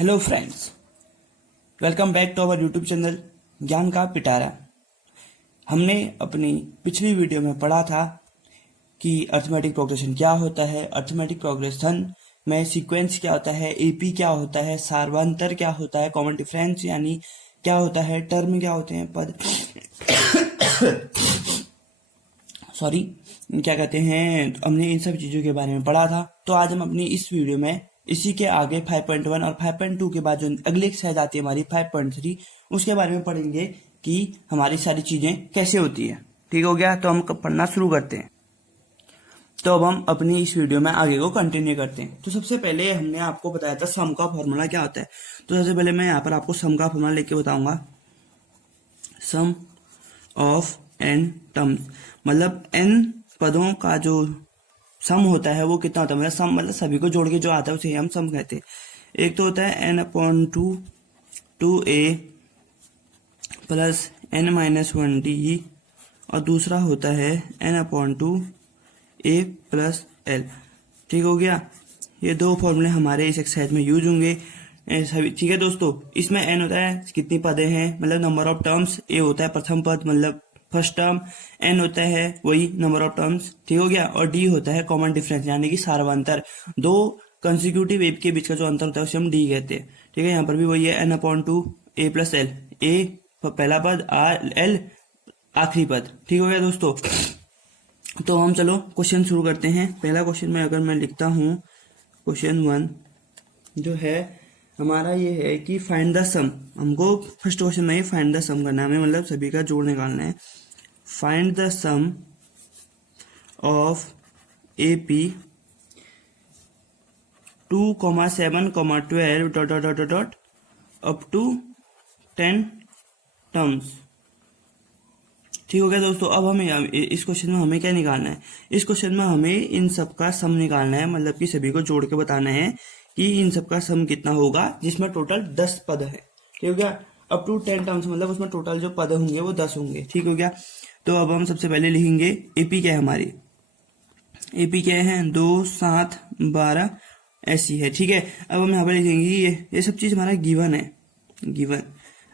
Hello friends, welcome back to our YouTube channel ज्ञान का पिटारा। हमने अपनी पिछली वीडियो में पढ़ा था कि अर्थमेटिक प्रोग्रेशन क्या होता है, अर्थमेटिक प्रोग्रेशन में सीक्वेंस क्या होता है, एपी क्या होता है, सार्वंतर क्या होता है, कॉमन डिफरेंस यानी क्या होता है, टर्म क्या होते हैं, पद सॉरी क्या कहते हैं। हमने इन सब चीज़ों के बारे में पढ़ा था। तो आज हम अपनी इस वीडियो में इसी के आगे 5.1 और 5.2 के बाद जो अगली एक्सरसाइज आती है हमारी 5.3, उसके बारे में पढ़ेंगे कि हमारी सारी चीज़ें कैसे होती है। ठीक हो गया, तो हम पढ़ना शुरू करते हैं। तो अब हम अपनी इस वीडियो में आगे को कंटिन्यू करते हैं। तो सबसे पहले हमने आपको बताया था सम का फॉर्मूला क्या होता है। तो सबसे पहले मैं यहाँ पर आपको सम का फॉर्मूला लेके बताऊंगा। सम ऑफ एन टर्म्स, मतलब एन पदों का जो सम होता है वो कितना होता है, मतलब सम मतलब सभी को जोड़ के जो आता है उसे हम सम कहते हैं। एक तो होता है n/2 2a प्लस n-1d और दूसरा होता है n/2 a प्लस l। ठीक हो गया, ये दो फॉर्मूले हमारे इस एक्सरसाइज में यूज होंगे सभी। ठीक है दोस्तों, इसमें n होता है कितनी पदें हैं, मतलब नंबर ऑफ टर्म्स, a होता है प्रथम पद मतलब फर्स्ट टर्म, n होता है वही नंबर ऑफ टर्म्स। ठीक हो गया, और d होता है कॉमन डिफरेंस यानी कि सार्वंतर, दो कंसिक्यूटिव वेव के बीच का जो अंतर होता है उसे हम d कहते हैं। ठीक है, यहाँ पर भी वही है n/2 a plus l, a पहला पद, l आखिरी पद। ठीक हो गया दोस्तों, तो हम चलो क्वेश्चन शुरू करते हैं। पहला क्वेश्चन में अगर मैं लिखता हूँ, क्वेश्चन 1 जो है हमारा ये है कि फाइंड द सम। हमको फर्स्ट क्वेश्चन में ही फाइंड द सम करना है, हमें मतलब सभी का जोड़ निकालना है। Find the sum of AP 2,7,12 up to 10 terms. ठीक हो गया दोस्तों, अब हमें इस क्वेश्चन में हमें क्या निकालना है, इस क्वेश्चन में हमें इन सब का सम निकालना है, मतलब कि सभी को जोड़ के बताना है कि इन सब का सम कितना होगा, जिसमें टोटल 10 पद है। ठीक हो गया, अप टू 10 टर्म्स मतलब उसमें टोटल जो पद होंगे वो 10 होंगे। ठीक हो गया, तो अब हम सबसे पहले लिखेंगे एपी क्या है हमारी, एपी क्या है 2 7 12 ऐसी है। ठीक है, अब हम यहाँ पर लिखेंगे ये सब चीज हमारा गिवन है, गिवन।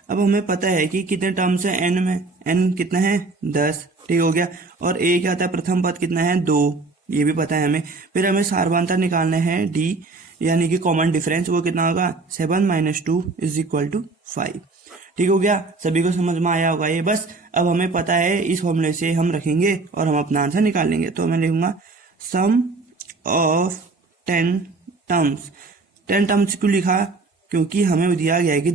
अब हमें पता है कि कितने टर्म्स है एन में, एन कितना है 10। ठीक हो गया, और ए क्या आता है प्रथम पद कितना है 2, ये भी पता है हमें। फिर हमें सार्वंतर निकालना है डी यानी कि कॉमन डिफरेंस, वो कितना होगा 7 - 2 = 5। ठीक हो गया, सभी को समझ में आया होगा ये। बस अब हमें पता है, इस फॉर्मूले से हम रखेंगे और हम अपना आंसर निकाल लेंगे। तो मैं लिखूंगा सम ऑफ 10 टर्म्स। 10 टर्म्स क्यों लिखा, क्योंकि हमें दिया गया है कि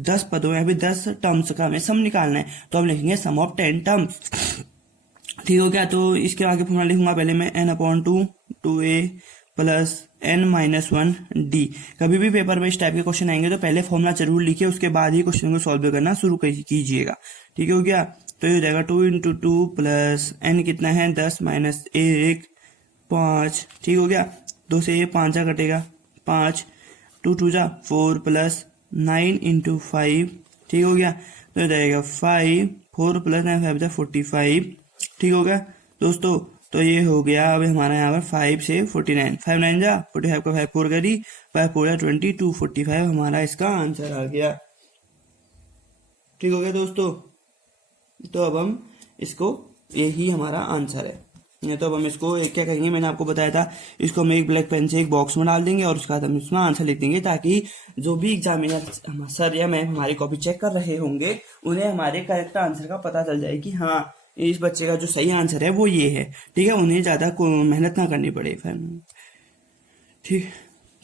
10 पदों में अभी 10 टर्म्स का हमें सम निकालना है, तो हम लिखेंगे सम ऑफ 10 टर्म्स। ठीक हो गया, तो इसके आगे फॉर्मूला लिखूंगा पहले मैं n/2 2a प्लस n-1d। कभी भी पेपर में इस टाइप के क्वेश्चन आएंगे तो पहले फॉर्मूला जरूर लिखिए, उसके बाद ही क्वेश्चन को सॉल्व करना शुरू कीजिएगा। ठीक हो गया, तो ये हो जाएगा 2 × 2 प्लस n कितना है 10 माइनस 1 5। ठीक हो गया, 2 से ये 5 कटेगा 5, 2 2 जा 4 प्लस 9 × 5। ठीक हो गया, तो हो जाएगा 5, 4 प्लस 9 5 45। ठीक हो गया दोस्तों, तो ये हो गया। अब हमारा यहाँ पर 5 से 49, 5 9 जा 45 का 5 4 करी, 5 4 जा 20, 245 हमारा इसका आंसर आ गया। ठीक हो गया दोस्तों, तो अब हम इसको, यही हमारा आंसर है। तो अब हम इसको एक क्या करेंगे, मैंने आपको बताया था, इसको हम एक ब्लैक पेन से एक बॉक्स में डाल देंगे और उसके बाद हम इसमें आंसर लिख देंगे, ताकि जो भी एग्जामिनर सर या मैम हमारी कॉपी चेक कर रहे होंगे उन्हें हमारे करेक्ट आंसर का पता चल जाए कि हाँ इस बच्चे का जो सही आंसर है वो ये है। ठीक है, उन्हें ज्यादा मेहनत ना करनी पड़े। ठीक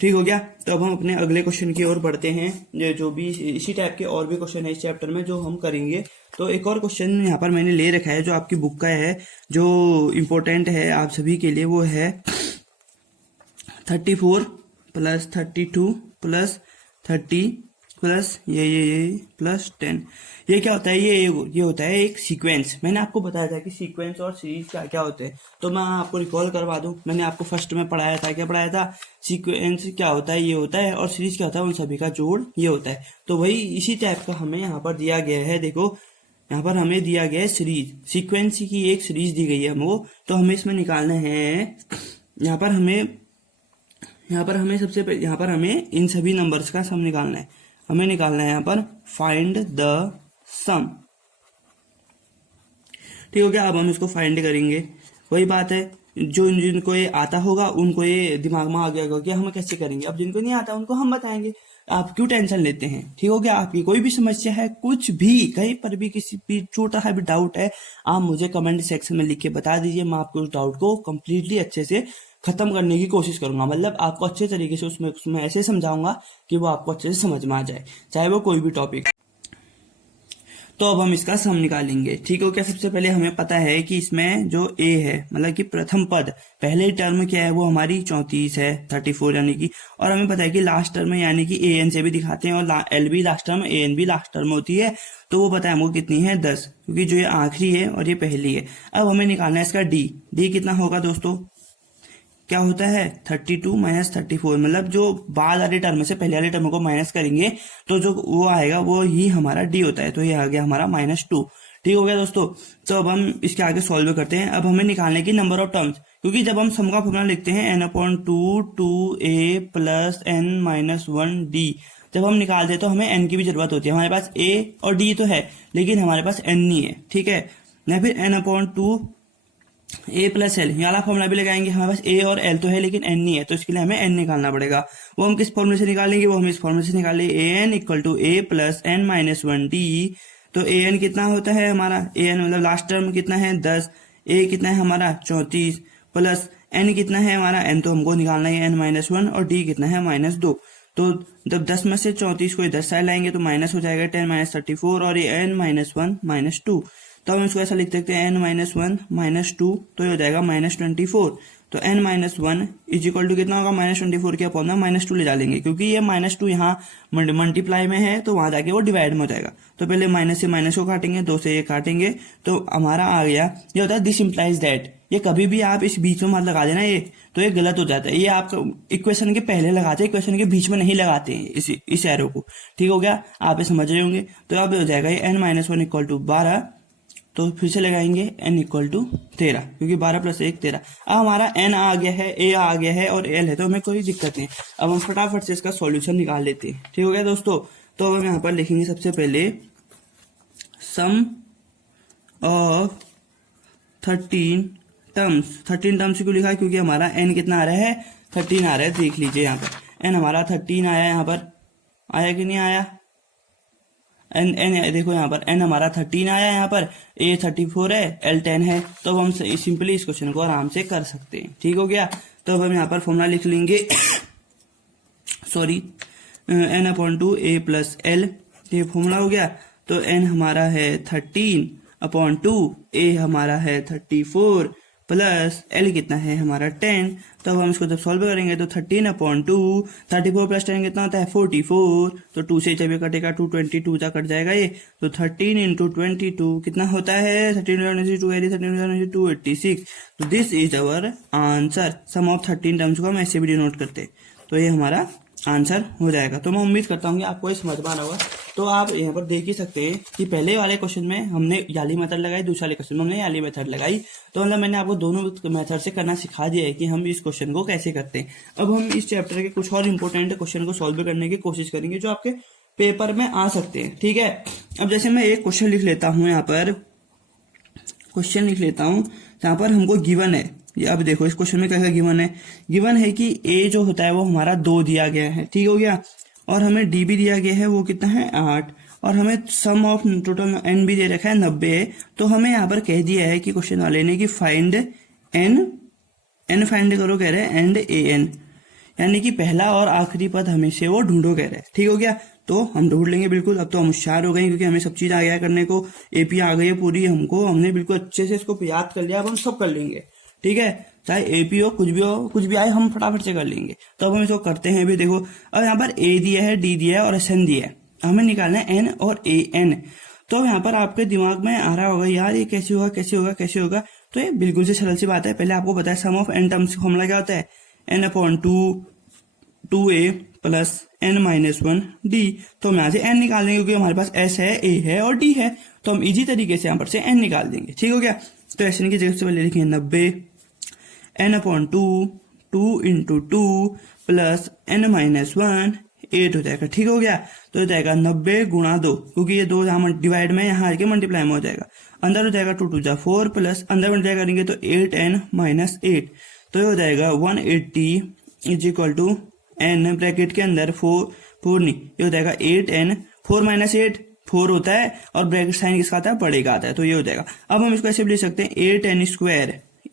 ठीक हो गया, तो अब हम अपने अगले क्वेश्चन की ओर बढ़ते हैं। जो भी इसी टाइप के और भी क्वेश्चन है इस चैप्टर में जो हम करेंगे। तो एक और क्वेश्चन यहाँ पर मैंने ले रखा है जो आपकी बुक का है, जो इम्पोर्टेंट है आप सभी के लिए, वो है 34 प्लस 32 प्लस 30 प्लस ये प्लस 10। ये क्या होता है, ये होता है एक सीक्वेंस। मैंने आपको बताया था कि सीक्वेंस और सीरीज क्या क्या होते हैं, तो मैं आपको रिकॉल करवा दूं। मैंने आपको फर्स्ट में पढ़ाया था, क्या पढ़ाया था, सीक्वेंस क्या होता है ये होता है, और सीरीज क्या होता है, उन सभी का जोड़ ये होता है। तो वही इसी टाइप का हमें यहाँ पर दिया गया है। देखो यहाँ पर हमें दिया गया है सीरीज, सीक्वेंस की एक सीरीज दी गई है हमको, तो हमें इसमें निकालना है। यहाँ पर हमें यहाँ पर हमें सबसे पहले यहाँ पर हमें इन सभी नंबर्स का सम निकालना है। हमें निकालना है यहाँ पर फाइंड द सम। ठीक हो गया। अब हम इसको फाइंड करेंगे। वही बात है, जो जिनको ये आता होगा उनको ये दिमाग में आ गया होगा कि हम कैसे करेंगे। अब जिनको नहीं आता उनको हम बताएंगे। आप क्यों टेंशन लेते हैं। ठीक हो गया। आपकी कोई भी समस्या है, कुछ भी कहीं पर भी किसी भी छोटा सा भी डाउट है, आप मुझे कमेंट सेक्शन में लिख के बता दीजिए। मैं आपको उस डाउट को कंप्लीटली अच्छे से खत्म करने की कोशिश करूंगा। मतलब आपको अच्छे तरीके से उसमें ऐसे समझाऊंगा कि वो आपको अच्छे से समझ में आ जाए, चाहे वो कोई भी टॉपिक। तो अब हम इसका सम निकालेंगे। ठीक हो क्या। सबसे पहले हमें पता है कि इसमें जो ए है, मतलब कि प्रथम पद, पहले टर्म क्या है वो हमारी 34 है, 34 यानी कि, और हमें पता है कि लास्ट टर्म यानी कि ए एन से भी दिखाते हैं और एल भी लास्ट टर्म, ए एन भी लास्ट टर्म होती है। तो वो पता है हमको कितनी है 10, क्योंकि जो ये आखिरी है और ये पहली है। अब हमें निकालना है इसका डी। डी कितना होगा दोस्तों, क्या होता है 32 माइनस 34, मतलब जो बाद वाले टर्म से पहले वाले टर्म को माइनस करेंगे तो जो वो आएगा वो ही हमारा डी होता है। तो ये आ गया हमारा -2। ठीक हो गया दोस्तों। तो अब हम इसके आगे सॉल्व करते हैं। अब हमें निकालने की नंबर ऑफ टर्म्स, क्योंकि जब हम सम का फॉर्मूला लिखते हैं n/2 2a प्लस n-1d, जब हम निकालते हैं तो हमें n की भी जरूरत होती है। हमारे पास a और d तो है लेकिन हमारे पास n नहीं है। ठीक है। या फिर n/2 a प्लस एल, ये वाला फॉर्मूला भी लगाएंगे। हमारे पास a और l तो है लेकिन n नहीं है, तो इसके लिए हमें n निकालना पड़ेगा। वो हम किस फॉर्मूले से निकालेंगे, वो हम इस फॉर्मूले से निकालेंगे an = a प्लस n-1d। तो an कितना होता है हमारा, an मतलब लास्ट टर्म कितना है 10, a कितना है हमारा 34 प्लस n कितना है हमारा, n तो हमको निकालना है n-1 और d कितना है -2। तो जब 10 में से 34 को 10 साइड लाएंगे तो माइनस हो जाएगा 10 - 34 और ये n-1 -2। तो हम इसको ऐसा लिख सकते हैं n-1 -2, तो ये हो जाएगा -24। तो n-1 इज इक्वल टू कितना होगा, -24 के अपॉन में -2 ले डालेंगे, क्योंकि ये -2 यहाँ मल्टीप्लाई में है तो वहां जाके वो डिवाइड में हो जाएगा। तो पहले माइनस से माइनस को काटेंगे, 2 से ये काटेंगे, तो हमारा आ गया, ये होता है दिस इम्प्लाइज दैट। ये कभी भी आप इस बीच में मत लगा देना, ये तो ये गलत हो जाता है। ये आप इक्वेशन के पहले लगाते हैं, इक्वेशन के बीच में नहीं लगाते हैं इस एरो को। ठीक हो गया। आप ये समझ रहे होंगे। तो अब हो जाएगा ये n-1 = 12। तो फिर से लगाएंगे n = 13, क्योंकि 12 + 1 13। अब हमारा n आ गया है, a आ गया है और l है, तो हमें कोई दिक्कत नहीं। अब हम फटाफट से इसका सॉल्यूशन निकाल लेते हैं। ठीक हो गया दोस्तों। तो अब हम यहाँ पर लिखेंगे सबसे पहले सम ऑफ 13 टर्म्स। 13 टर्म्स क्यों लिखा है, क्योंकि हमारा n कितना आ रहा है 13 आ रहा है। देख लीजिए यहाँ पर n हमारा 13 आया, यहाँ पर आया कि नहीं आया, n देखो यहाँ पर n हमारा 13 आया, यहाँ पर a 34 है, l 10 है। तो हम सिंपली इस क्वेश्चन को आराम से कर सकते हैं। ठीक हो गया। तो अब हम यहाँ पर फॉर्मूला लिख लेंगे sorry n/2 a plus l, ये फॉर्मूला हो गया। तो n हमारा है 13/2, a हमारा है 34 प्लस l कितना है हमारा 10। तो अब हम इसको जब सॉल्व करेंगे तो 13/2, 34 प्लस 10 कितना होता है 44। तो 2 से जब ये कटेगा 2 22 जा कट जाएगा ये। तो 13 × 22 कितना होता है, 13 × 2 86। तो this is our answer. Sum of 13 terms को हम ऐसे भी डिनोट करते हैं। तो ये हमारा आंसर हो जाएगा। तो मैं उम्मीद करता हूँ कि आपको ये समझ में आ रहा होगा। तो आप यहाँ पर देख ही सकते हैं कि पहले वाले क्वेश्चन में हमने याली मेथड लगाई, दूसरे वाले क्वेश्चन में हमने याली मेथड लगाई। तो मतलब मैंने आपको दोनों मेथड से करना सिखा दिया है कि हम इस क्वेश्चन को कैसे करते हैं। अब हम इस चैप्टर के कुछ और इंपॉर्टेंट क्वेश्चन को सॉल्व करने की कोशिश करेंगे जो आपके पेपर में आ सकते हैं। ठीक है। अब जैसे मैं एक क्वेश्चन लिख लेता हूँ, यहाँ पर क्वेश्चन लिख लेता हूँ जहाँ पर हमको गिवन है। ये अब देखो इस क्वेश्चन में कैसा गिवन है, गिवन है कि a जो होता है वो हमारा 2 दिया गया है। ठीक हो गया। और हमें d भी दिया गया है, वो कितना है 8, और हमें सम ऑफ टोटल n भी दे रखा है 90 है। तो हमें यहाँ पर कह दिया है कि क्वेश्चन वाले ने कि फाइंड n फाइंड करो कह रहे हैं, एंड an, यानी कि पहला और आखिरी पद हमें से वो ढूंढो कह रहे हैं। ठीक हो गया। तो हम ढूंढ लेंगे बिल्कुल। अब तो हम होशियार हो गए क्योंकि हमें सब चीज आ गया करने को, एपी आ गई है पूरी, हमने बिल्कुल अच्छे से इसको याद कर लिया। अब हम सब कर लेंगे। ठीक है। चाहे एपी हो, कुछ भी आए, हम फटाफट से कर लेंगे। तो अब हम इसको करते हैं भी। देखो अब यहाँ पर ए दिया है, डी दिया है और एस एन दिया है। हमें निकालना है एन और ए एन। तो यहाँ पर आपके दिमाग में आ रहा होगा यार ये कैसे होगा कैसे होगा कैसे होगा। तो ये बिल्कुल से सरल सी बात है। पहले आपको पता है सम ऑफ एन टर्म्स का फॉर्मूला क्या होता है, n/2 2a प्लस n-1d। तो हम यहाँ से n निकाल देंगे क्योंकि हमारे पास s है, a है और d है। तो हम इजी तरीके से यहाँ पर से n निकाल देंगे। ठीक हो गया। तो एस एन की जगह से पहले लिखेंगे 90 n/2 2 × 2 प्लस n माइनस 1 8 हो जाएगा। ठीक हो गया, तो हो जाएगा 90 गुणा 2, क्योंकि ये 2 यहाँ डिवाइड में यहाँ आके मल्टीप्लाई में हो जाएगा। अंदर हो जाएगा 2 2 जा 4 प्लस अंदर मल्टीप्लाई करेंगे तो 8n माइनस 8, तो ये हो जाएगा 180 is equal to n bracket के अंदर 4 नहीं, ये हो जाएगा 8n, 4 माइनस 8 4 होता है और ब्रैकेट साइन किसका आता है, बड़े का आता है, तो ये हो जाएगा। अब हम इसको ऐसे भी लिख सकते हैं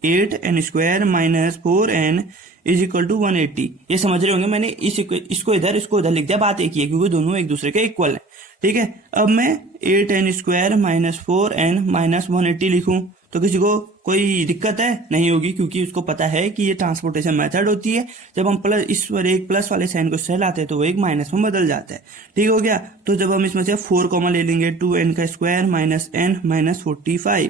8n square minus 4n is equal to 180। ये समझ रहे होंगे, मैंने इसको इधर लिख दिया, बात एक ही है क्योंकि दोनों एक दूसरे के इक्वल है। ठीक है, अब मैं 8n square minus 4n minus 180 लिखूं तो किसी को कोई दिक्कत है? नहीं होगी, क्योंकि उसको पता है कि ये ट्रांसपोर्टेशन मेथड होती है। जब हम प्लस इस पर एक प्लस वाले साइन को से लाते हैं तो वो एक माइनस में बदल जाता है। ठीक हो गया, तो जब हम इसमें से 4 कॉमन ले लेंगे 2n का स्क्वायर माइनस n माइनस 45।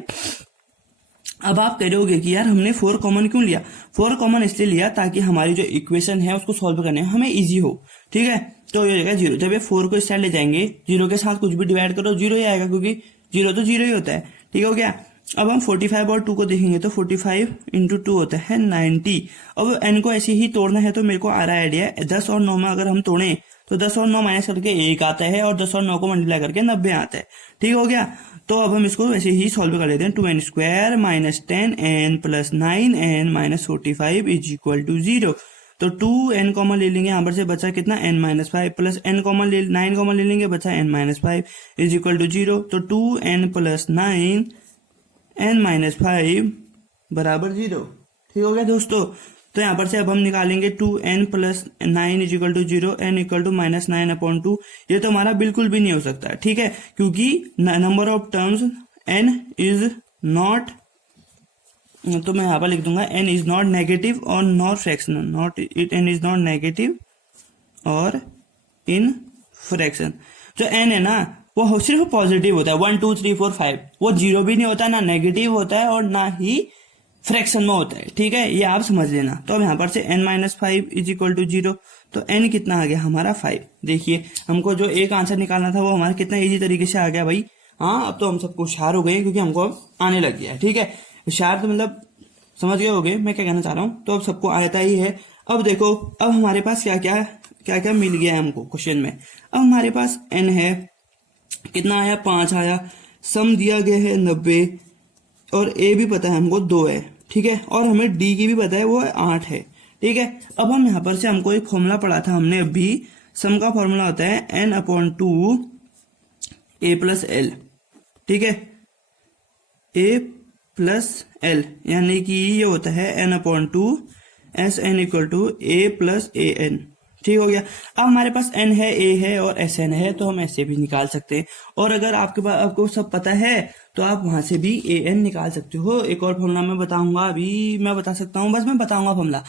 अब आप कह रहे कि यार हमने 4 कॉमन क्यों लिया? 4 कॉमन इसलिए लिया ताकि हमारी जो इक्वेशन है उसको सॉल्व करने में हमें इजी हो। ठीक है, तो ये हो जाएगा 0। जब ये 4 को इस साइड ले जाएंगे, 0 के साथ कुछ भी डिवाइड करो 0 ही आएगा, क्योंकि 0 तो 0 ही होता है। ठीक हो गया, अब हम 45 और 2 को देखेंगे तो 45 इंटू 2 होता है 90। अब n को ऐसे ही तोड़ना है, तो मेरे को आ रहा है आइडिया, 10 और 9 में अगर हम तोड़ें तो 10 और 9 माइनस करके 1 आता है और 10 और 9 को मल्टीप्लाई करके 90 आता है। ठीक हो गया, तो अब हम इसको वैसे ही सॉल्व कर लेते हैं। 2n square minus 10n plus 9n minus 45 is equal to 0। तो 2n कॉमन ले लेंगे, यहाँ पर से बचा कितना n minus 5 plus n common 9 common ले लेंगे, बचा n minus 5 is equal to 0। तो 2n प्लस 9 n माइनस 5 बराबर 0। ठीक हो गया दोस्तों, तो यहाँ पर से अब हम निकालेंगे 2n plus 9 is equal to 0, n equal to minus 9/2। ये तो हमारा बिल्कुल भी नहीं हो सकता। ठीक है, क्योंकि number of terms n is not, तो मैं यहाँ पर लिख दूंगा n इज नॉट नेगेटिव और not fractional, not it n is not negative और इन फ्रैक्शन। जो n है ना वो सिर्फ पॉजिटिव होता है, 1 2 3 4 5, वो 0 भी नहीं होता, ना नेगेटिव होता है और ना ही फ्रैक्शन में होता है। ठीक है, ये आप समझ लेना। तो अब यहाँ पर से n minus 5 is equal to 0, तो n कितना आ गया हमारा 5। देखिए हमको जो एक आंसर निकालना था वो हमारा कितना इजी तरीके से आ गया भाई। हाँ, अब तो हम सबको होशियार हो गए क्योंकि हमको अब आने लग गया है। ठीक है, होशियार तो मतलब समझ गए होगे मैं क्या कहना चाह रहा हूँ, तो अब सबको आता ही है। अब देखो, अब हमारे पास क्या क्या मिल गया है हमको क्वेश्चन में। अब हमारे पास n है, कितना आया 5 आया, सम दिया गया है 90 और a भी पता है हमको 2 है। ठीक है, और हमें d की भी पता है वो 8 है। ठीक है, अब हम यहाँ पर से हमको एक फॉर्मूला पढ़ा था हमने अभी, सम का फॉर्मूला होता है n/2 a प्लस एल। ठीक है, a प्लस एल, यानी कि ये होता है n/2 Sn equal to a plus an। ठीक हो गया, अब हमारे पास n है, a है और Sn है, तो हम ऐसे भी निकाल सकते हैं। और अगर आपके पास आपको सब पता है तो आप वहां से भी an निकाल सकते हो। एक और फॉर्मूला मैं बताऊंगा, अभी मैं बता सकता हूँ, बस मैं बताऊंगा फॉर्मूला।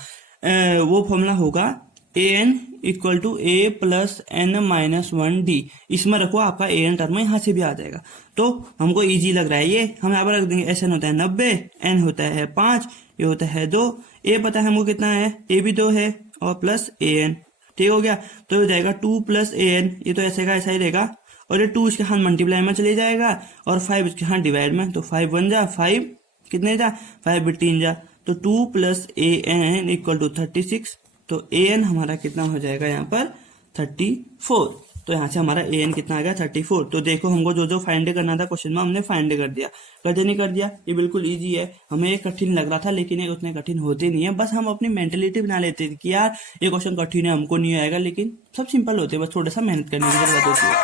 वो फॉर्मूला होगा an equal to a plus n minus 1d। इसमें रखो आपका an टर्म यहाँ से भी आ जाएगा, तो हमको इजी लग रहा है ये। हम यहाँ पर रख देंगे Sn होता है 90, n होता है 5, ये होता है 2, a पता है हमको कितना है, a भी 2 है और प्लस an। ठीक हो गया, तो हो जाएगा 2 प्लस an, ये तो ऐसे का ऐसा ही रहेगा, और ये 2 इसके हाथ मल्टीप्लाई में चले जाएगा और 5 इसके हाथ डिवाइड में, तो 5 1 जा 5 कितने जा 5 3 जा, तो 2 प्लस an इक्वल टू 36। तो an हमारा कितना हो जाएगा यहाँ पर 34। तो यहाँ से हमारा an कितना आ गया 34। तो देखो हमको जो जो फाइंड करना था क्वेश्चन में हमने फाइंड कर दिया, करते नहीं कर दिया। ये बिल्कुल इजी है, हमें ये कठिन लग रहा था लेकिन ये उतने कठिन होते नहीं है। बस हम अपनी मेंटेलिटी बना लेते थे कि यार ये क्वेश्चन कठिन है, हमको नहीं आएगा, लेकिन सब सिंपल होते हैं, बस थोड़ा सा मेहनत करने की जरूरत होती है।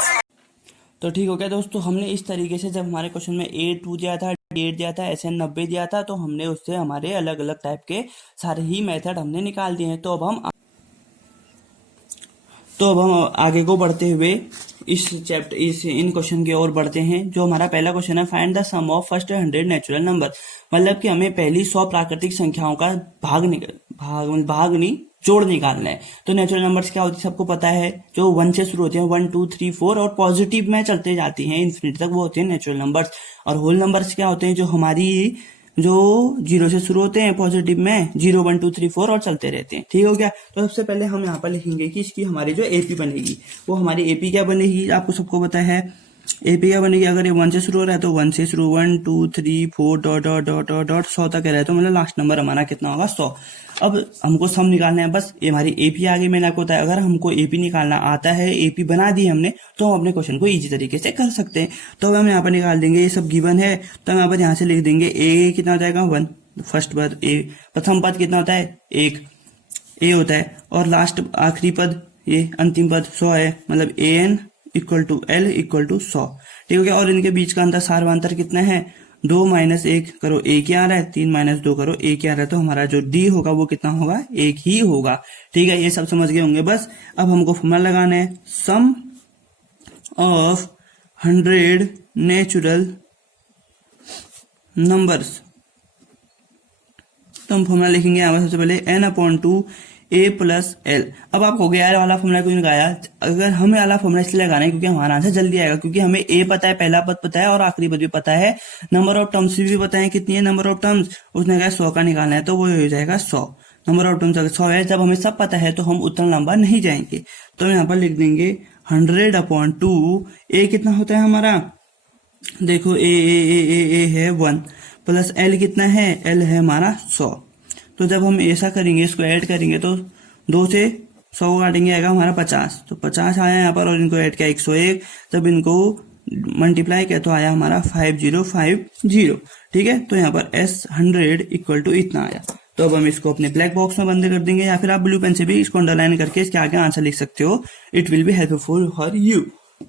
तो ठीक हो गया दोस्तों, हमने इस तरीके से जब हमारे क्वेश्चन में 8 दिया था, 8 दिया था, Sn 90 दिया था, तो हमने उससे हमारे अलग अलग टाइप के सारे ही मेथड हमने निकाल दिए हैं। तो अब हम आगे को बढ़ते हुए इन क्वेश्चन की ओर बढ़ते हैं। जो हमारा पहला क्वेश्चन है, find the sum of first 100 natural number. मतलब कि हमें पहली 100 प्राकृतिक संख्याओं का भाग नहीं जोड़ निकालना है। तो नेचुरल नंबर्स क्या होती है सबको पता है, जो 1 से शुरू होते हैं, 1 2 3 4 और पॉजिटिव में चलते जाती हैं इन्फिनिटी तक, वो होते हैं नेचुरल नंबर्स। और होल नंबर्स क्या होते हैं, जो हमारी जो 0 से शुरू होते हैं पॉजिटिव में, 0 1 2 3 4 और चलते रहते हैं। ठीक हो गया, तो सबसे पहले हम यहाँ पर लिखेंगे कि इसकी हमारी जो एपी बनेगी, वो हमारी एपी क्या बनेगी, आपको सबको पता है एपी क्या बनेगी, अगर ये 1 से शुरू हो रहा है तो 1 से शुरू, 1 2 3 4 dot dot dot dot dot 100 तक रहे तो मतलब लास्ट नंबर हमारा कितना होगा 100। अब हमको सम निकालना है, बस ये हमारी एपी आ गई। मैंने आपको बताया अगर हमको एपी निकालना आता है, एपी बना दी हमने, तो हम अपने क्वेश्चन को इजी तरीके से कर सकते हैं। तो अब हम यहाँ पर निकाल देंगे, ये सब गिवन है तो हम यहाँ पर यहाँ से लिख देंगे ए कितना हो जाएगा 1, फर्स्ट पद ए, प्रथम पद कितना होता है 1 ए होता है, और लास्ट आखिरी पद ये अंतिम पद 100 है, मतलब a n equal to l equal to 100। ठीक हो गया। और इनके बीच का अंतर सार्वंतर कितना है 2 माइनस 1 करो ए क्या आ रहा है, 3 माइनस 2 करो ए क्या आ रहा है, तो हमारा जो डी होगा वो कितना होगा 1 ही होगा। ठीक है, ये सब समझ गए होंगे। बस अब हमको फॉर्मूला लगाना है, सम ऑफ 100 नेचुरल नंबर्स। तो हम फॉर्मूला लिखेंगे यहाँ पर सबसे पहले n/2 a प्लस एल। अब आपको गया वाला फॉर्मूला क्यों लगाया, अगर हमें वाला फॉर्मूला इसलिए लगाना है क्योंकि हमारा आंसर जल्दी आएगा, क्योंकि हमें ए पता है, पहला पद पता है और आखिरी पद भी पता है, नंबर ऑफ टर्म्स भी पता है कितनी है नंबर ऑफ टर्म्स, उसने कहा 100 का निकालना है तो वो हो जाएगा 100। नंबर ऑफ टर्म्स अगर 100 है, जब हमें सब पता है तो हम उतना लंबा नहीं जाएंगे। तो हम यहाँ पर लिख देंगे 100/2 ए कितना होता है हमारा, देखो ए है 1 प्लस एल कितना है, एल है हमारा 100। तो जब हम ऐसा करेंगे, इसको ऐड करेंगे तो 2 से 100 काटेंगे आएगा हमारा 50, तो 50 आया यहाँ पर, और इनको ऐड किया 101, जब इनको मल्टीप्लाई किया तो आया हमारा 5050। ठीक है, तो यहाँ पर S100 इक्वल टू इतना आया। तो अब हम इसको अपने ब्लैक बॉक्स में बंद कर देंगे, या फिर आप ब्लू पेन से भी इसको अंडरलाइन करके इसके आगे आंसर लिख सकते हो। It will be helpful for you,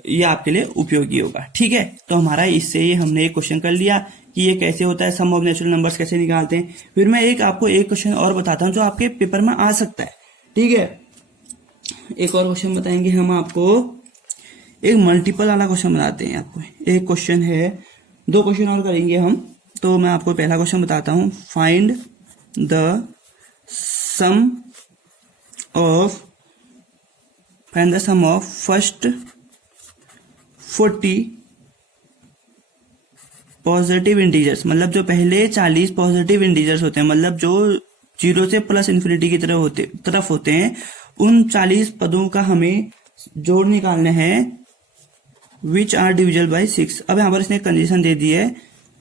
ये आपके लिए उपयोगी होगा। ठीक है, तो हमारा इससे ये हमने एक क्वेश्चन कर लिया कि ये कैसे होता है, सम ऑफ नेचुरल नंबर्स कैसे निकालते हैं। फिर मैं आपको एक क्वेश्चन और बताता हूँ जो आपके पेपर में आ सकता है। ठीक है, एक और क्वेश्चन बताएंगे हम आपको, एक मल्टीपल वाला क्वेश्चन बताते हैं आपको। एक क्वेश्चन है, 2 क्वेश्चन और करेंगे हम। तो मैं आपको पहला क्वेश्चन बताता हूँ, find the sum of first 40 positive integers, मतलब जो पहले 40 पॉजिटिव इंटीजर्स होते हैं, मतलब जो 0 से प्लस इन्फिनिटी की तरफ होते हैं, उन 40 पदों का हमें जोड़ निकालना है, विच आर डिविजिबल बाय 6। अब यहाँ पर इसने कंडीशन दे दी है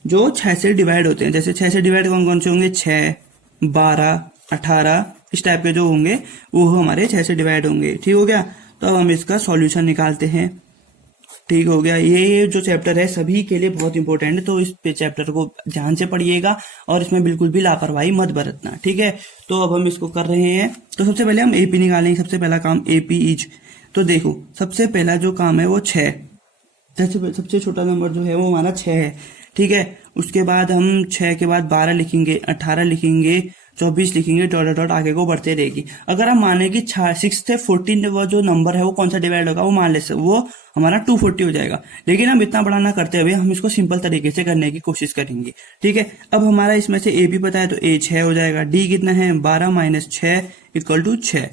जो 6 से डिवाइड होते हैं। जैसे 6 से डिवाइड कौन कौन से होंगे, 6 12 18 इस टाइप के जो होंगे वो हमारे 6 से डिवाइड होंगे। ठीक हो गया, तो अब हम इसका सॉल्यूशन निकालते हैं। ठीक हो गया, ये जो चैप्टर है सभी के लिए बहुत इंपॉर्टेंट है, तो इस चैप्टर को ध्यान से पढ़िएगा और इसमें बिल्कुल भी लापरवाही मत बरतना। ठीक है, तो अब हम इसको कर रहे हैं। तो सबसे पहले हम एपी निकालेंगे। सबसे पहला काम एपी इज, तो देखो सबसे पहला जो काम है वो 6, सबसे छोटा नंबर जो है वो हमारा 6 है। ठीक है, उसके बाद हम 6 के बाद 12 लिखेंगे, 18 लिखेंगे, 24 लिखेंगे, डॉट डॉट आगे को बढ़ते रहेगी। अगर हम माने कि 6 से 14 वो जो नंबर है वो कौन सा डिवाइड होगा, वो मान ले वो हमारा 240 हो जाएगा। लेकिन हम इतना बड़ा ना करते हुए हम इसको सिंपल तरीके से करने की कोशिश करेंगे। ठीक है, अब हमारा इसमें से ए भी पता है तो ए 6 हो जाएगा, डी कितना है 12 माइनस 6 इक्वल टू 6,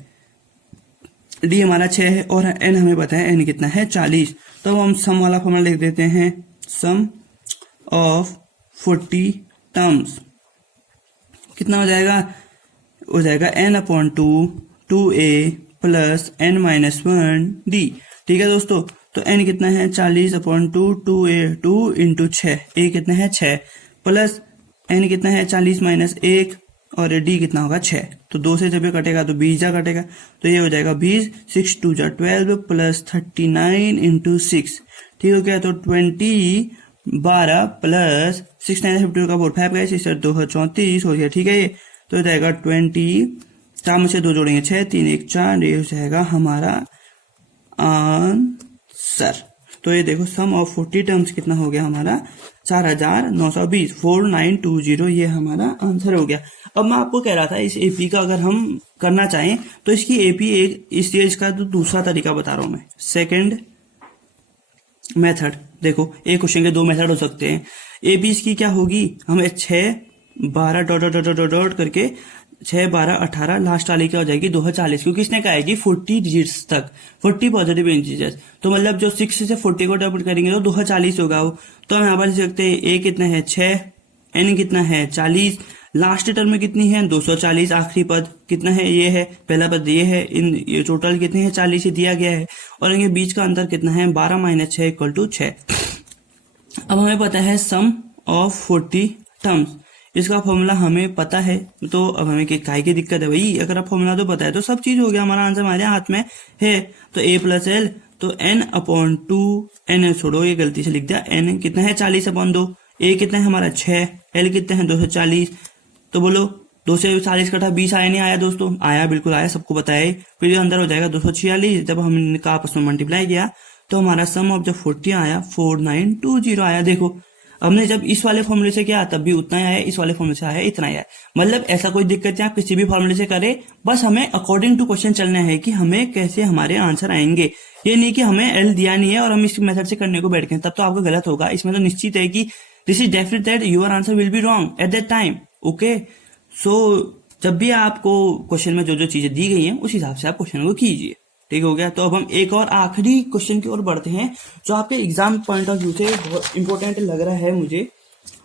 डी हमारा 6 है, और एन हमें पता है एन कितना है 40। तो हम सम वाला फॉर्मूला लिख देते हैं, सम ऑफ 40 टर्म्स कितना हो जाएगा n/2 2a plus n minus 1 d। ठीक है दोस्तों, तो n कितना है 40/2 2a 2 इंटू 6, a कितना है 6 प्लस n कितना है 40 माइनस 1 और d कितना होगा 6। तो 2 से जब ये कटेगा तो 20 जा कटेगा, तो ये हो जाएगा 20, 6 2 जा 12 प्लस 39 इंटू 6। ठीक हो गया, तो 20 12 प्लस 6 9 52 का 4 5 गए 6 2 34 हो गया। ठीक है, ये तो हो जाएगा 20, 4 में से 2 जोड़ेंगे 6 3 1 4, ये हो जाएगा हमारा आंसर। तो ये देखो सम ऑफ 40 टर्म्स कितना हो गया हमारा 4920, 4920, ये हमारा आंसर हो गया। अब मैं आपको कह रहा था इस एपी का अगर हम करना चाहें तो इसकी एपी एक इस चीज का तो दूसरा तरीका बता रहा हूं मैं, सेकंड मेथड। देखो एक क्वेश्चन के 2 मेथड हो सकते हैं। एपी इसकी क्या होगी, हमें 6 12 डॉट डॉट डॉट डॉट करके 6 12 18 लास्ट वाली क्या हो जाएगी 240, क्योंकि इसने कहा है कि 40 डिजिट्स तक 40 पॉजिटिव इंटीजर्स, तो मतलब जो 6 से 40 को डबल करेंगे तो 240 होगा वो। तो हम यहाँ पर लिख सकते हैं ए कितना है 6, एन कितना है 40, लास्ट टर्म में कितनी है 240, आखिरी पद कितना है ये है, पहला पद ये है, ये टोटल कितने हैं 40 ही दिया गया है, और इनके बीच का अंतर कितना है 12 - 6 = 6। अब हमें पता है सम ऑफ 40 टर्म्स, इसका फॉर्मूला हमें पता है, तो अब हमें काय की दिक्कत है भाई, अगर आप फॉर्मूला तो पता है तो सब चीज हो गया, हमारा आंसर हमारे हाथ में है। तो a+l, तो n/2, n छोड़ो ये गलती से लिख दिया, n कितना है 40/2, a कितना है हमारा 6, l कितना है 240, तो बोलो 2 से 40 कटा 20 आया नहीं आया दोस्तों, आया बिल्कुल आया, सबको पता है। फिर अंदर हो जाएगा 246, जब हमने इनका आपस में मल्टीप्लाई किया तो हमारा सम ऑफ जब 40 आया 4920 आया। देखो हमने जब इस वाले फॉर्मूले से किया तब भी उतना ही आया, इस वाले फॉर्मूले से आया इतना ही आया, मतलब ऐसा कोई दिक्कत नहीं, आप किसी भी फॉर्मूले से करें, बस हमें अकॉर्डिंग टू क्वेश्चन चलना है कि हमें कैसे हमारे आंसर आएंगे। ये नहीं कि हमें एल दिया नहीं है और हम इस मेथड से करने को बैठ गए, तब तो आपका गलत होगा। इसमें तो निश्चित है कि this is definite that your answer will be wrong at that time. Okay, so जब भी आपको क्वेश्चन में जो जो चीजें दी गई हैं उस हिसाब से आप क्वेश्चन को कीजिए। ठीक हो गया, तो अब हम एक और आखिरी क्वेश्चन की ओर बढ़ते हैं जो आपके एग्जाम पॉइंट ऑफ व्यू से बहुत इंपॉर्टेंट लग रहा है मुझे,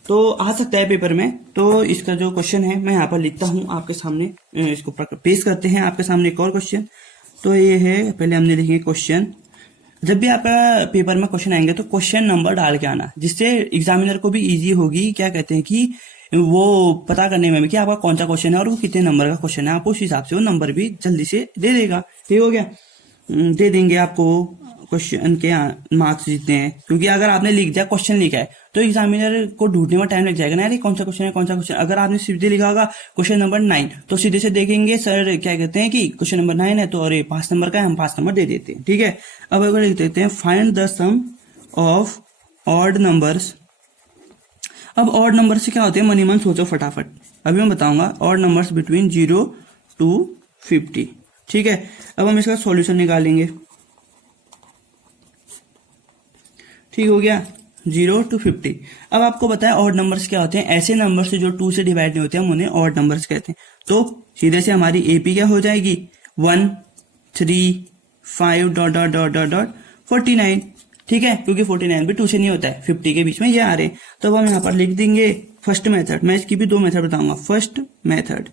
तो आ सकता है पेपर में। तो इसका जो क्वेश्चन है मैं यहाँ पर लिखता हूँ आपके सामने, इसको पेश करते हैं आपके सामने एक और क्वेश्चन। तो ये है, पहले हमने लिखे क्वेश्चन। जब भी आपका पेपर में क्वेश्चन आएंगे तो क्वेश्चन नंबर डाल के आना, जिससे एग्जामिनर को भी इजी होगी, क्या कहते हैं कि वो पता करने में भी कि आपका कौन सा क्वेश्चन है और वो कितने नंबर का क्वेश्चन है, आपको उस हिसाब से वो नंबर भी जल्दी से दे देगा। ठीक हो गया, दे देंगे आपको क्वेश्चन के मार्क्स जितने हैं, क्योंकि अगर आपने लिख दिया क्वेश्चन लिखा है तो एग्जामिनर को ढूंढने में टाइम लग जाएगा ना, यार कौन सा क्वेश्चन है कौन सा क्वेश्चन। अगर आपने सीधे लिखा होगा क्वेश्चन नंबर 9 तो सीधे से देखेंगे सर क्या कहते हैं कि क्वेश्चन नंबर 9 है तो अरे 5 नंबर का है, हम 5 नंबर दे देते हैं। ठीक है, अब अगर लिख देते हैं find the sum of odd numbers. अब ऑड नंबर से क्या होते हैं, मनी मन सोचो फटाफट, अभी मैं बताऊंगा। Odd numbers between 0 to 50। ठीक है, अब हम इसका सॉल्यूशन निकालेंगे। ठीक हो गया, 0 to 50। अब आपको पता है ऑड नंबर्स क्या होते हैं, ऐसे नंबर्स जो 2 से डिवाइड नहीं होते हम उन्हें ऑड नंबर्स कहते हैं। तो सीधे से हमारी एपी क्या हो जाएगी 1 3 5 ... 49। ठीक है, क्योंकि 49 भी 2 से नहीं होता है, 50 के बीच में ये आ रहे हैं। तो अब हम यहाँ पर लिख देंगे फर्स्ट मेथड। मैं इसकी भी 2 मेथड बताऊंगा। फर्स्ट मेथड,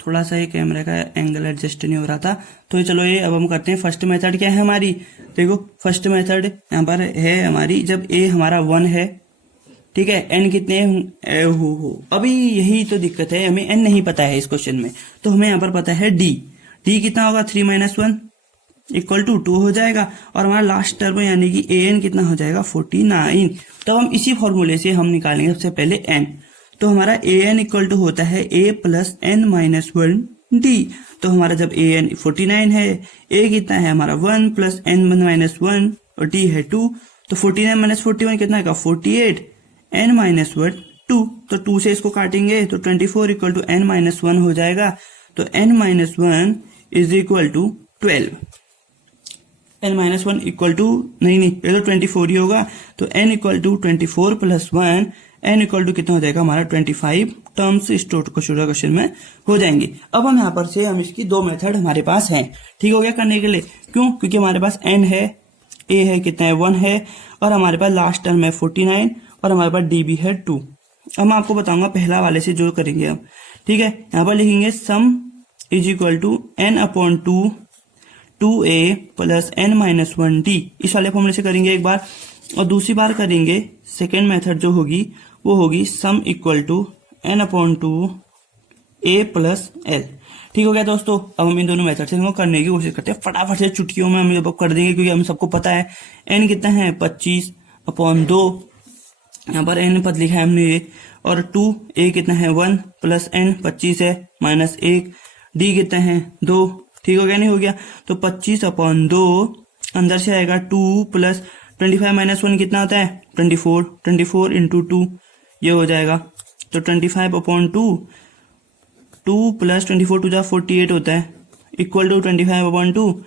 थोड़ा सा ये कैमरे का एंगल एडजस्ट नहीं हो रहा था, तो चलो ये अब हम करते हैं। फर्स्ट मेथड क्या है हमारी, देखो फर्स्ट मेथड यहाँ पर है हमारी, जब ए हमारा 1 है, ठीक है, एन कितने हो। अभी यही तो दिक्कत है, हमें एन नहीं पता है इस क्वेश्चन में, तो हमें यहाँ पर पता है डी। डी कितना होगा 3 - 1 = 2 हो जाएगा, और हमारा लास्ट टर्म यानी कि ए एन कितना हो जाएगा 49। तो हम इसी फॉर्मूले से हम निकालेंगे सबसे पहले एन। तो हमारा ए एन = होता है a + n - 1 d। तो हमारा जब ए एन 49 है, a कितना है हमारा 1 + n - 1 और d है 2, तो 49 - 41 कितना है 48, n - 1 2, तो 2 से इसको काटेंगे तो 24 = n - 1 हो जाएगा। तो n - 1 = 12। n - 1 नहीं ये तो 24 ही होगा। तो n = 24 + 1, n = कितना हो जाएगा हमारा 25 टर्म्स इस क्वेश्चन में हो जाएंगे। अब हम यहाँ पर से हम इसकी 2 मेथड हमारे पास हैं। ठीक हो गया करने के लिए, क्यों, क्योंकि हमारे पास n है, a है कितना है 1 है, और हमारे पास लास्ट टर्म है 49, और हमारे पास d भी है 2। अब मैं आपको बताऊंगा पहला वाले से जो करेंगे हम। ठीक है, यहाँ पर लिखेंगे सम = n/2 2a + n - 1 d। इस वाले फॉर्मूले से करेंगे एक बार, और दूसरी बार करेंगे सेकेंड मेथड जो होगी वो होगी सम = n/2 a + l। ठीक हो गया दोस्तों, अब हम इन दोनों मेथड से इनको करने की कोशिश करते हैं। फटाफट से चुटकियों में हम ये कर देंगे, क्योंकि हम सबको पता है n कितना है 25/2, यहाँ पर n पद लिखा है हमने ये, और 2 a कितना है 1 + n 25 है -1, d कितना है 2। ठीक हो गया, नहीं हो गया, तो 25/2 अंदर से आएगा 2 + 25 - 1 कितना आता है 24, 24 × 2 ये हो जाएगा। तो 25/2, 2 + 24 2 = 48 होता है, इक्वल टू 25/2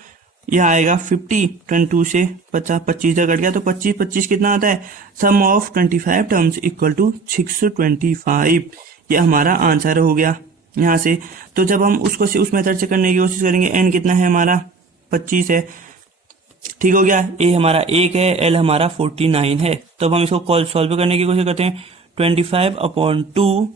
यह आएगा 50। 22 से 25 कट गया, तो 25 25 कितना आता है, सम ऑफ 25 टर्म्स = 625। ये हमारा आंसर हो गया यहाँ से। तो जब हम उसको उस मेथड से करने की कोशिश करेंगे, n कितना है हमारा 25 है, ठीक हो गया, ए हमारा 1 है, एल हमारा 49 है। तो अब हम इसको सॉल्व करने की कोशिश करते हैं। 25/2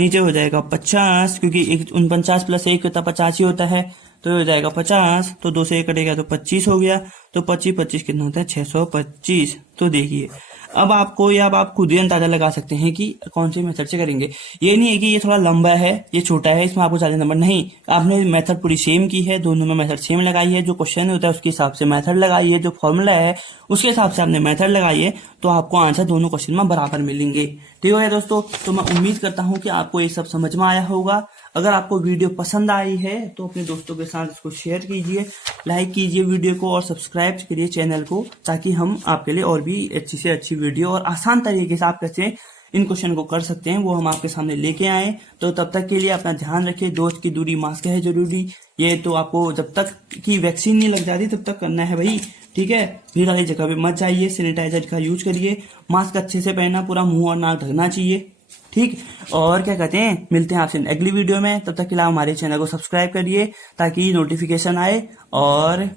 नीचे हो जाएगा 50, क्योंकि 49 प्लस 1 होता 50 ही होता है, तो हो जाएगा 50। तो 2 से 1 कटेगा तो 25 हो गया। तो 25 कितना होता है 625। तो देखिए अब आपको या अब आप खुद ही अंदाजा लगा सकते हैं कि कौन से मेथड से करेंगे। ये नहीं है कि ये थोड़ा लंबा है ये छोटा है इसमें आपको ज्यादा नंबर, नहीं, आपने मेथड पूरी सेम की है, दोनों में मेथड सेम लगाई है, जो क्वेश्चन होता है उसके हिसाब से मेथड लगाई है, जो फॉर्मूला है उसके हिसाब से आपने मेथड लगाई है, तो आपको आंसर दोनों क्वेश्चन में बराबर मिलेंगे। ठीक हो गया दोस्तों, तो मैं उम्मीद करता हूँ कि आपको ये सब समझ में आया होगा। अगर आपको वीडियो पसंद आई है तो अपने दोस्तों के साथ इसको शेयर कीजिए, लाइक कीजिए वीडियो को और सब्सक्राइब करिए चैनल को, ताकि हम आपके लिए और भी अच्छी से अच्छी वीडियो और आसान तरीके से आप कैसे इन क्वेश्चन को कर सकते हैं वो हम आपके सामने लेके आए। तो तब तक के लिए अपना ध्यान रखिए, दोस्त की दूरी मास्क है जरूरी, ये तो आपको जब तक की वैक्सीन नहीं लग जाती तब तक करना है भाई। ठीक है, भीड़ वाली जगह पे मत जाइए, सैनिटाइजर का यूज करिए, मास्क अच्छे से पहनना, पूरा मुंह और नाक ढकना चाहिए। ठीक, और क्या कहते हैं, मिलते हैं आपसे अगली वीडियो में। तब तक के लिए हमारे चैनल को सब्सक्राइब करिए ताकि नोटिफिकेशन आए, और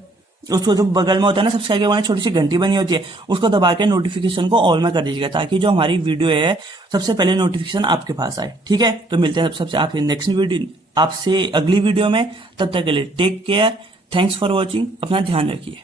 उसको जो बगल में होता है ना सब्सक्राइब के बाद छोटी सी घंटी बनी होती है, उसको दबा के नोटिफिकेशन को ऑल में कर दीजिएगा, ताकि जो हमारी वीडियो है सबसे पहले नोटिफिकेशन आपके पास आए। ठीक है, तो मिलते हैं सबसे आपसे नेक्स्ट वीडियो, आपसे अगली वीडियो में। तब तक के लिए take care, thanks for watching, अपना ध्यान रखिए।